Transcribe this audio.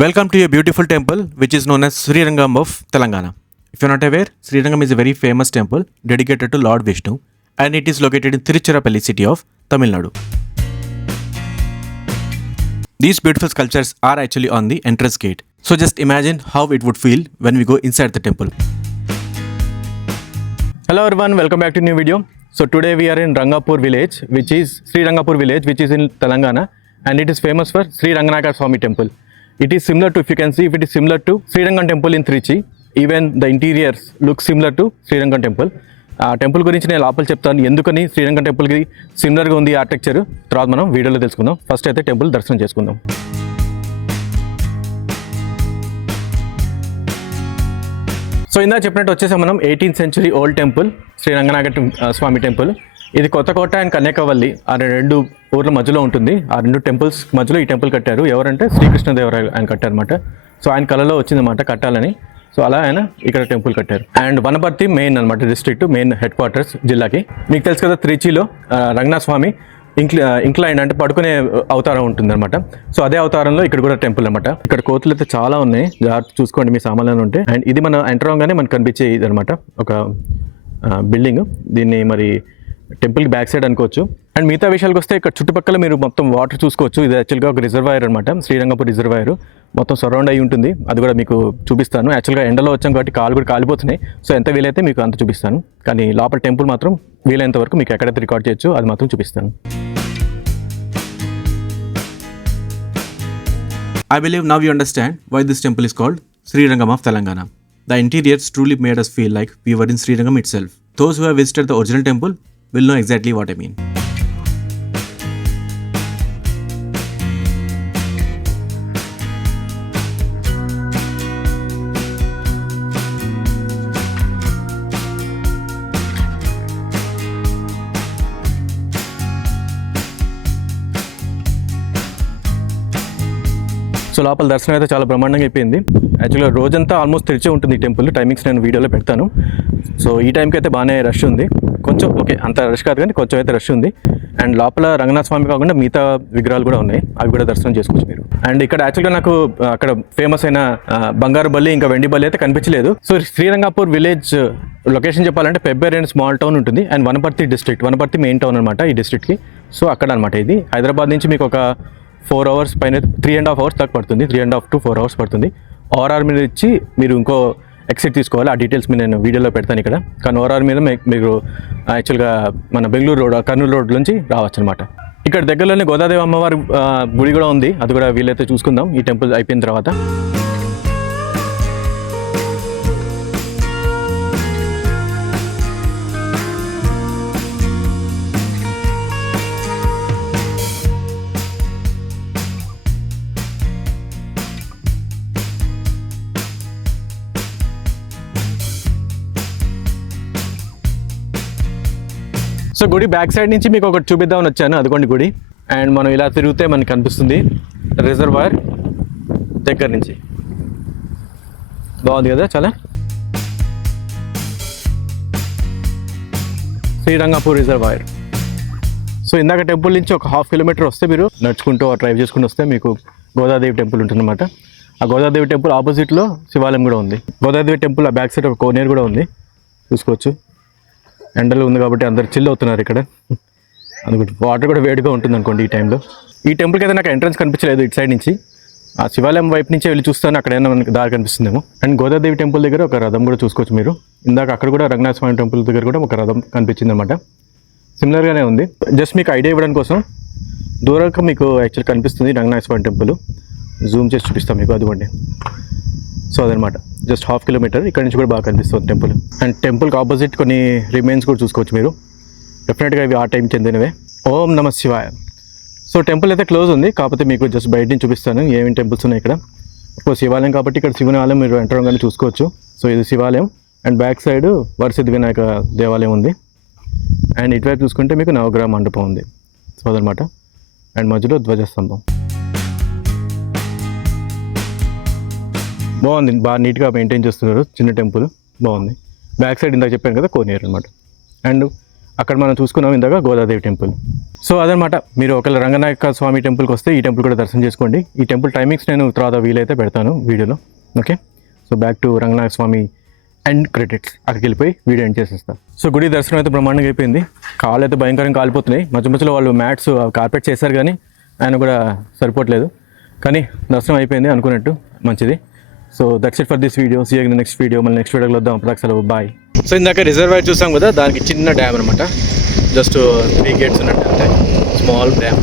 Welcome to a beautiful temple which is known as Srirangam of Telangana. If you're not aware, Srirangam is a very famous temple dedicated to Lord Vishnu and it is located in Tiruchirappalli city of Tamil Nadu. These beautiful sculptures are actually on the entrance gate. So just imagine how it would feel when we go inside the temple. Hello everyone, welcome back to a new video. So today we are in Rangapur village, which is Srirangapur village, which is in Telangana, and it is famous for Sri Ranganayaka Swami temple. It is similar to, if you can see, it is similar to Srirangam temple in Trichy. Even the interiors look similar to Srirangam temple. Temple గురించి నేను లోపల చెప్తాను, ఎందుకని శ్రీరంగం టెంపుల్కి సిమిలర్గా ఉంది architecture, తర్వాత మనం వీడియోలో తెలుసుకుందాం. ఫస్ట్ అయితే టెంపుల్ దర్శనం చేసుకుందాం. సో ఇందా చెప్పినట్టు వచ్చేసి మనం 18th century old temple Shri Ranganayaka Swamy temple. ఇది కొత్తకోట అండ్ కన్యాకవల్లి ఆ రెండు ఊర్ల మధ్యలో ఉంటుంది. ఆ రెండు టెంపుల్స్ మధ్యలో ఈ టెంపుల్ కట్టారు. ఎవరంటే శ్రీకృష్ణదేవరాయలు ఆయన కట్టారనమాట. సో ఆయన కళలో వచ్చిందన్నమాట కట్టాలని. సో అలా ఆయన ఇక్కడ టెంపుల్ కట్టారు. అండ్ వనపర్తి మెయిన్ అనమాట డిస్ట్రిక్ట్, మెయిన్ హెడ్ క్వార్టర్స్ జిల్లాకి. మీకు తెలుసు కదా, త్రిచిలో రంగనాథ స్వామి ఇంక్లైన్ అంటే పడుకునే అవతారం ఉంటుంది అనమాట. సో అదే అవతారంలో ఇక్కడ కూడా టెంపుల్ అనమాట. ఇక్కడ కోతులు అయితే చాలా ఉన్నాయి, జాగ్రత్త చూసుకోండి మీ సామాన్లు ఉంటే. అండ్ ఇది మన ఎంటర్ అవగానే మనకు కనిపించే ఇది అనమాట, ఒక బిల్డింగ్. దీన్ని మరి టెంపుల్కి బ్యాక్ సైడ్ అనుకోవచ్చు. అండ్ మిగతా విషయాలకు వస్తే ఇక్కడ చుట్టుపక్కల మీరు మొత్తం వాటర్ చూసుకోవచ్చు. ఇది యాక్చువల్గా ఒక రిజర్వాయర్ అనమాట, శ్రీరంగపూర్ రిజర్వాయర్. మొత్తం సరౌండ్ అయి ఉంటుంది, అది కూడా మీకు చూపిస్తాను. యాక్చువల్గా ఎండలో వచ్చాం కాబట్టి కాలు కూడా కాలిపోతున్నాయి. సో ఎంత వీలైతే మీకు అంత చూపిస్తాను, కానీ లోపల టెంపుల్ మాత్రం వీలైనంత వరకు మీకు ఎక్కడైతే రికార్డ్ చేయొచ్చు అది మాత్రం చూపిస్తాను. I believe now you understand why this temple is called Srirangam of Telangana. The interiors truly made us feel like we were in Srirangam itself. Those who have visited the original temple will know exactly what I mean. So లోపల దర్శనం అయితే చాలా బ్రహ్మాండంగా అయిపోయింది. యాక్చువల్గా రోజంతా almost తెరిచే ఉంటుంది ఈ టెంపుల్. టైమింగ్స్ నేను వీడియోలో పెడతాను. సో ఈ టైంకి అయితే బాగానే రష్ ఉంది, కొంచెం ఓకే, అంత రష్ కాదు కానీ కొంచెం అయితే రష్ ఉంది. అండ్ లోపల రంగనాథ స్వామి కాకుండా మిగతా విగ్రహాలు కూడా ఉన్నాయి, అవి కూడా దర్శనం చేసుకోవచ్చు మీరు. అండ్ ఇక్కడ యాక్చువల్గా నాకు అక్కడ ఫేమస్ అయిన బంగారు బల్లి ఇంకా వెండి బల్లి అయితే కనిపించలేదు. సో శ్రీరంగపూర్ విలేజ్ లొకేషన్ చెప్పాలంటే పెబ్బేర్ అండ్ స్మాల్ టౌన్ ఉంటుంది. And Wanaparthy district, Wanaparthy main town అనమాట ఈ డిస్ట్రిక్ట్కి. సో అక్కడ అనమాట ఇది. హైదరాబాద్ నుంచి మీకు ఒక 4 hours పైన, 3.5 hours దాకా పడుతుంది. 3.5 to 4 hours పడుతుంది. ఓఆర్ఆర్ మీద ఇచ్చి మీరు ఇంకో ఎక్సిట్ తీసుకోవాలి. ఆ డీటెయిల్స్ మీద నేను వీడియోలో పెడతాను ఇక్కడ. కానీ ఓఆర్ఆర్ మీద మీరు యాక్చువల్గా మన బెంగళూరు రోడ్, కర్నూలు రోడ్ నుంచి రావచ్చు అనమాట. ఇక్కడ దగ్గరలోనే గోదాదేవి అమ్మవారి గుడి కూడా ఉంది, అది కూడా వీలైతే చూసుకుందాం ఈ టెంపుల్ అయిపోయిన తర్వాత. సో గుడి బ్యాక్ సైడ్ నుంచి మీకు ఒకటి చూపిద్దామని వచ్చాను, అదిగోండి గుడి. అండ్ మనం ఇలా తిరిగితే మనకి కనిపిస్తుంది రిజర్వాయర్ దగ్గర నుంచి. బాగుంది కదా చాలా. శ్రీరంగపూర్ రిజర్వాయర్. సో ఇందాక టెంపుల్ నుంచి ఒక 1/2 kilometer వస్తే మీరు నడుచుకుంటూ డ్రైవ్ చేసుకుంటూ వస్తే మీకు గోదాదేవి టెంపుల్ ఉంటుందన్నమాట. ఆ గోదాదేవి టెంపుల్ ఆపోజిట్లో శివాలయం కూడా ఉంది. గోదాదేవి టెంపుల్ ఆ బ్యాక్ సైడ్ ఒక కోనేరు కూడా ఉంది, చూసుకోవచ్చు. ఎండలు ఉంది కాబట్టి అందరు చిల్ అవుతున్నారు ఇక్కడ. అందుకని వాటర్ కూడా వేడిగా ఉంటుంది అనుకోండి ఈ టైంలో. ఈ టెంపుల్కి అయితే నాకు ఎంట్రన్స్ కనిపించలేదు ఇటు సైడ్ నుంచి. ఆ శివాలయం వైపు నుంచే వెళ్ళి చూస్తాను, అక్కడ ఏమైనా మనకి దారి కనిపిస్తుందేమో. అండ్ గోదాదేవి టెంపుల్ దగ్గర ఒక రథం కూడా చూసుకోవచ్చు మీరు. ఇందాక అక్కడ కూడా రంగనాథ స్వామి టెంపుల్ దగ్గర కూడా ఒక రథం కనిపించింది అనమాట. సిమిలర్గానే ఉంది. జస్ట్ మీకు ఐడియా ఇవ్వడం కోసం దూరంగా మీకు యాక్చువల్ కనిపిస్తుంది రంగనాథ స్వామి టెంపుల్. జూమ్ చేసి చూపిస్తాం మీకు, అదిగోండి. సో అదనమాట, జస్ట్ 1/2 kilometer ఇక్కడ నుంచి కూడా బాగా కనిపిస్తుంది టెంపుల్. అండ్ టెంపుల్కి ఆపోజిట్ కొన్ని రిమైన్స్ కూడా చూసుకోవచ్చు మీరు. డెఫినెట్గా ఇవి ఆ టైం చెందినవే. ఓం నమ శివాయ. సో టెంపుల్ అయితే క్లోజ్ ఉంది, కాకపోతే మీకు జస్ట్ బయట నుంచి చూపిస్తాను ఏమేమి టెంపుల్స్ ఉన్నాయి ఇక్కడ. అఫ్కోర్స్ శివాలయం కాబట్టి ఇక్కడ శివుని ఆలయం మీరు ఎంటర్ అవ్వగానే చూసుకోవచ్చు. సో ఇది శివాలయం. And back side Varasiddhi Vinayaka దేవాలయం ఉంది. అండ్ ఇటువైపు చూసుకుంటే మీకు నవగ్రహ మండపం ఉంది. సో అదనమాట. అండ్ మధ్యలో ధ్వజస్తంభం. బాగుంది, బాగా నీట్గా మెయింటైన్ చేస్తున్నారు. చిన్న టెంపుల్ బాగుంది. బ్యాక్ సైడ్ ఇందాక చెప్పాను కదా కోనేరు అనమాట. అండ్ అక్కడ మనం చూసుకున్నాం ఇందాక గోదాదేవి టెంపుల్. సో అదనమాట, మీరు ఒకవేళ రంగనాయక స్వామి టెంపుల్కి వస్తే ఈ టెంపుల్ కూడా దర్శనం చేసుకోండి. ఈ టెంపుల్ టైమింగ్స్ నేను తర్వాత వీలైతే పెడతాను వీడియోలో. Okay, so back to Ranganayaka Swamy and credits. అక్కడికి వెళ్ళిపోయి వీడియో ఎండ్ చేసేస్తాను. సో గుడి దర్శనం అయితే బ్రహ్మాండంగా అయిపోయింది. కాళ్ళు అయితే భయంకరంగా కాలిపోతున్నాయి. మధ్య మధ్యలో వాళ్ళు మ్యాట్స్ కార్పెట్ చేశారు కానీ ఆయన కూడా సరిపోవట్లేదు. కానీ దర్శనం అయిపోయింది అనుకున్నట్టు, మంచిది. So that's it for this video. See you in the next video. మళ్ళీ నెక్స్ట్ వీడియోలో వద్దాం. అప్పుడు బాయ్. సో ఇందాక రిజర్వాయర్ చూసాం కదా, దానికి చిన్న డ్యామ్ అనమాట. జస్ట్ 3 గేట్స్ ఉన్నట్టు అంతే, స్మాల్ డ్యామ్.